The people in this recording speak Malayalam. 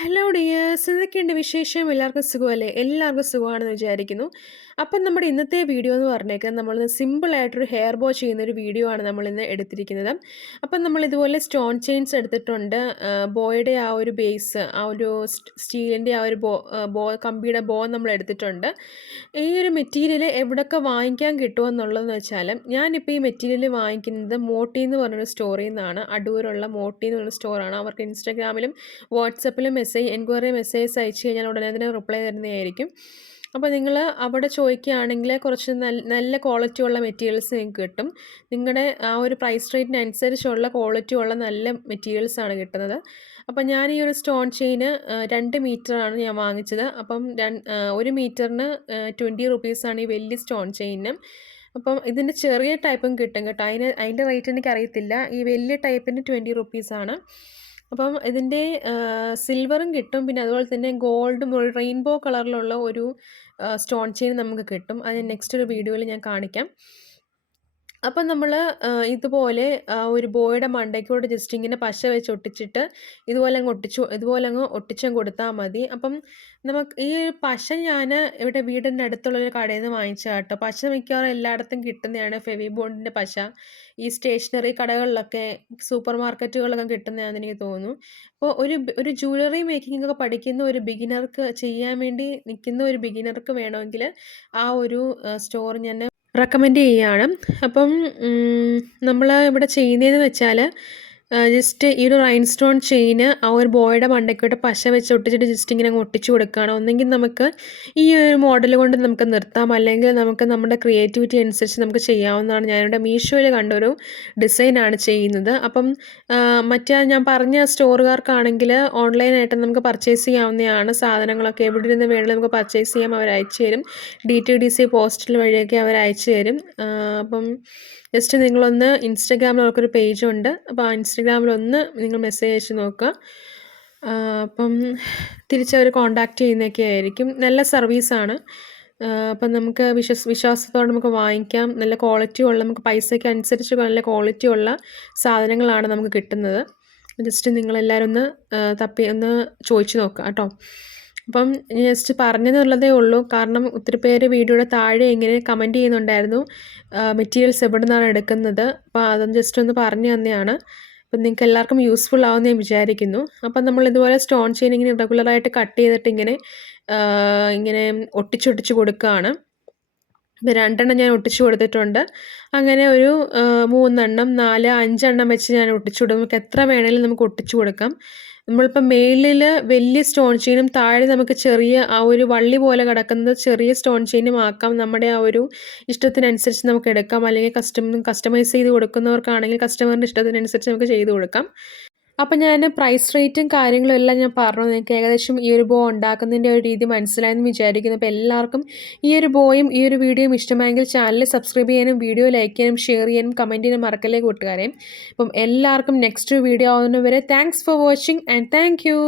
ഹലോ ഡിയേഴ്സ്, എന്തൊക്കെയുണ്ട് വിശേഷം? എല്ലാവർക്കും സുഖമല്ലേ? എല്ലാവർക്കും സുഖമാണെന്ന് വിചാരിക്കുന്നു. അപ്പം നമ്മുടെ ഇന്നത്തെ വീഡിയോ എന്ന് പറഞ്ഞേക്കാൻ നമ്മളിന്ന് സിമ്പിളായിട്ടൊരു ഹെയർ ബോ ചെയ്യുന്നൊരു വീഡിയോ ആണ് നമ്മളിന്ന് എടുത്തിരിക്കുന്നത്. അപ്പം നമ്മളിതുപോലെ സ്റ്റോൺ ചെയിൻസ് എടുത്തിട്ടുണ്ട്. ബോയുടെ ആ ഒരു ബേസ്, ആ ഒരു സ്റ്റീലിൻ്റെ ആ ഒരു കമ്പിയുടെ ബോ നമ്മൾ എടുത്തിട്ടുണ്ട്. ഈ ഒരു മെറ്റീരിയൽ എവിടെയൊക്കെ വാങ്ങിക്കാൻ കിട്ടുമെന്നുള്ളതെന്ന് വെച്ചാൽ, ഞാനിപ്പോൾ ഈ മെറ്റീരിയൽ വാങ്ങിക്കുന്നത് മോട്ടി എന്ന് പറഞ്ഞൊരു സ്റ്റോറിൽ നിന്നാണ്. അടൂരുള്ള മോട്ടി എന്ന് പറഞ്ഞ സ്റ്റോറാണ്. അവർക്ക് ഇൻസ്റ്റാഗ്രാമിലും വാട്സപ്പിലും എൻക്വയറി മെസ്സേജ് അയച്ചു കഴിഞ്ഞാൽ ഉടനെ അതിന് റിപ്ലൈ തരുന്നതായിരിക്കും. അപ്പോൾ നിങ്ങൾ അവിടെ ചോദിക്കുകയാണെങ്കിൽ കുറച്ച് നല്ല ക്വാളിറ്റി ഉള്ള മെറ്റീരിയൽസ് നിങ്ങൾക്ക് കിട്ടും. നിങ്ങളുടെ ആ ഒരു പ്രൈസ് റേറ്റിനനുസരിച്ചുള്ള ക്വാളിറ്റി ഉള്ള നല്ല മെറ്റീരിയൽസാണ് കിട്ടുന്നത്. അപ്പം ഞാൻ ഈ ഒരു സ്റ്റോൺ ചെയിന് 2 മീറ്ററാണ് ഞാൻ വാങ്ങിച്ചത്. അപ്പം 1 മീറ്ററിന് 20 റുപ്പീസാണ് ഈ വലിയ സ്റ്റോൺ ചെയിന്. അപ്പം ഇതിൻ്റെ ചെറിയ ടൈപ്പും കിട്ടും കേട്ടോ. അതിൻ്റെ റേറ്റ് എനിക്കറിയത്തില്ല. ഈ വലിയ ടൈപ്പിന് 20 റുപ്പീസാണ്. അപ്പം ഇതിൻ്റെ സിൽവറും കിട്ടും. പിന്നെ അതുപോലെ തന്നെ ഗോൾഡും ഒരു റെയിൻബോ കളറിലുള്ള ഒരു സ്റ്റോൺ ചെയിൻ നമുക്ക് കിട്ടും. അത് നെക്സ്റ്റ് ഒരു വീഡിയോയിൽ ഞാൻ കാണിക്കാം. അപ്പം നമ്മൾ ഇതുപോലെ ഒരു ബോയുടെ മണ്ടയ്ക്കൂടെ ജസ്റ്റ് ഇങ്ങനെ പശ വെച്ച് ഒട്ടിച്ചിട്ട് ഇതുപോലെ അങ്ങ് ഒട്ടിച്ചും കൊടുത്താൽ മതി. അപ്പം നമുക്ക് ഈ ഒരു പശ ഞാൻ ഇവിടെ വീടിൻ്റെ അടുത്തുള്ളൊരു കടയിൽ നിന്ന് വാങ്ങിച്ചതാണ് കേട്ടോ. പശ മിക്കവാറും എല്ലായിടത്തും കിട്ടുന്നതാണ്. ഫെവി ബോണ്ടിൻ്റെ പശ ഈ സ്റ്റേഷനറി കടകളിലൊക്കെ സൂപ്പർ മാർക്കറ്റുകളിലൊക്കെ കിട്ടുന്നതാണെന്ന് എനിക്ക് തോന്നുന്നു. അപ്പോൾ ഒരു ജ്വല്ലറി മേക്കിംഗ് ഒക്കെ പഠിക്കുന്ന ഒരു ബിഗിനർക്ക് ചെയ്യാൻ വേണ്ടി നിൽക്കുന്ന ഒരു ബിഗിനർക്ക് വേണമെങ്കിൽ ആ ഒരു സ്റ്റോർ ഞാൻ റെക്കമെൻഡ് ചെയ്യുകയാണ്. അപ്പം നമ്മൾ ഇവിടെ ചെയ്യുന്നതെന്ന് വെച്ചാൽ ജസ്റ്റ് ഈ ഒരു റൈൻസ്റ്റോൺ ചെയിന് ആ ഒരു ബോയുടെ മണ്ടയ്ക്കോട്ട് പശ വെച്ച് ഒട്ടിച്ചിട്ട് ജസ്റ്റ് ഇങ്ങനെ ഒട്ടിച്ചു കൊടുക്കുകയാണ്. ഒന്നെങ്കിൽ നമുക്ക് ഈ ഒരു മോഡൽ കൊണ്ട് നമുക്ക് നിർത്താം, അല്ലെങ്കിൽ നമുക്ക് നമ്മുടെ ക്രിയേറ്റിവിറ്റി അനുസരിച്ച് നമുക്ക് ചെയ്യാവുന്നതാണ്. ഞാനിവിടെ മീഷോയിൽ കണ്ടൊരു ഡിസൈനാണ് ചെയ്യുന്നത്. അപ്പം മറ്റേ ഞാൻ പറഞ്ഞ സ്റ്റോറുകാർക്കാണെങ്കിൽ ഓൺലൈനായിട്ട് നമുക്ക് പർച്ചേസ് ചെയ്യാവുന്നതാണ്. സാധനങ്ങളൊക്കെ എവിടെ നിന്ന് വേണമെങ്കിലും നമുക്ക് പർച്ചേസ് ചെയ്യാം. അവർ അയച്ചു തരും. DTDC പോസ്റ്റൽ വഴിയൊക്കെ അവർ അയച്ചു തരും. അപ്പം ജസ്റ്റ് നിങ്ങളൊന്ന് ഇൻസ്റ്റഗ്രാമിൽ അവർക്കൊരു പേജുണ്ട്. അപ്പോൾ ആ ഇൻസ്റ്റഗ്രാമിലൊന്ന് നിങ്ങൾ മെസ്സേജ് അയച്ച് നോക്കുക. അപ്പം തിരിച്ചവർ കോൺടാക്റ്റ് ചെയ്യുന്നതൊക്കെ ആയിരിക്കും. നല്ല സർവീസാണ്. അപ്പം നമുക്ക് വിശ്വാസത്തോടെ നമുക്ക് വാങ്ങിക്കാം. നല്ല ക്വാളിറ്റി ഉള്ള, നമുക്ക് പൈസയ്ക്ക് അനുസരിച്ച് നല്ല ക്വാളിറ്റി ഉള്ള സാധനങ്ങളാണ് നമുക്ക് കിട്ടുന്നത്. ജസ്റ്റ് നിങ്ങളെല്ലാവരും ഒന്ന് ചോദിച്ചു നോക്കുക കേട്ടോ. അപ്പം ജസ്റ്റ് പറഞ്ഞെന്നുള്ളതേ ഉള്ളൂ. കാരണം ഒത്തിരി പേര് വീഡിയോയുടെ താഴെ ഇങ്ങനെ കമൻറ്റ് ചെയ്യുന്നുണ്ടായിരുന്നു മെറ്റീരിയൽസ് എവിടെ നിന്നാണ് എടുക്കുന്നത്. അപ്പോൾ അതൊന്ന് ജസ്റ്റ് ഒന്ന് പറഞ്ഞു തന്നെയാണ്. അപ്പം നിങ്ങൾക്ക് എല്ലാവർക്കും യൂസ്ഫുൾ ആവുമെന്ന് ഞാൻ വിചാരിക്കുന്നു. അപ്പം നമ്മൾ ഇതുപോലെ സ്റ്റോൺ ചെയിൻ ഇങ്ങനെ റെഗുലറായിട്ട് കട്ട് ചെയ്തിട്ട് ഇങ്ങനെ ഒട്ടിച്ചൊട്ടിച്ച് കൊടുക്കുകയാണ്. ഇപ്പോൾ 2 എണ്ണം ഞാൻ ഒട്ടിച്ചു കൊടുത്തിട്ടുണ്ട്. അങ്ങനെ ഒരു 3 എണ്ണം 4 5 എണ്ണം വെച്ച് ഞാൻ ഒട്ടിച്ചു കൊടുക്കും. നമുക്ക് എത്ര വേണമെങ്കിലും നമുക്ക് ഒട്ടിച്ചു കൊടുക്കാം. നമ്മളിപ്പോൾ മേളിൽ വലിയ സ്റ്റോൺ ചെയിനും താഴെ നമുക്ക് ചെറിയ ആ ഒരു വള്ളി പോലെ കിടക്കുന്നത് ചെറിയ സ്റ്റോൺ ചെയിനും ആക്കാം. നമ്മുടെ ആ ഒരു ഇഷ്ടത്തിനനുസരിച്ച് നമുക്ക് എടുക്കാം. അല്ലെങ്കിൽ കസ്റ്റമൈസ് ചെയ്ത് കൊടുക്കുന്നവർക്കാണെങ്കിൽ കസ്റ്റമറിൻ്റെ ഇഷ്ടത്തിനനുസരിച്ച് നമുക്ക് ചെയ്ത് കൊടുക്കാം. അപ്പം ഞാൻ പ്രൈസ് റേറ്റും കാര്യങ്ങളും എല്ലാം ഞാൻ പറഞ്ഞു. നിങ്ങൾക്ക് ഏകദേശം ഈ ഒരു ബോ ഉണ്ടാക്കുന്നതിൻ്റെ ഒരു രീതി മനസ്സിലായെന്ന് വിചാരിക്കുന്നു. അപ്പോൾ എല്ലാവർക്കും ഈ ഒരു ബോയും ഈ ഒരു വീഡിയോയും ഇഷ്ടമായെങ്കിൽ ചാനൽ സബ്സ്ക്രൈബ് ചെയ്യാനും വീഡിയോ ലൈക്ക് ചെയ്യാനും ഷെയർ ചെയ്യാനും കമൻറ്റ് ചെയ്യാനും മറക്കല്ലേ കൂട്ടുകാരെ. അപ്പം എല്ലാവർക്കും നെക്സ്റ്റ് വീഡിയോ ആവുന്നവരെ thanks for watching and thank U.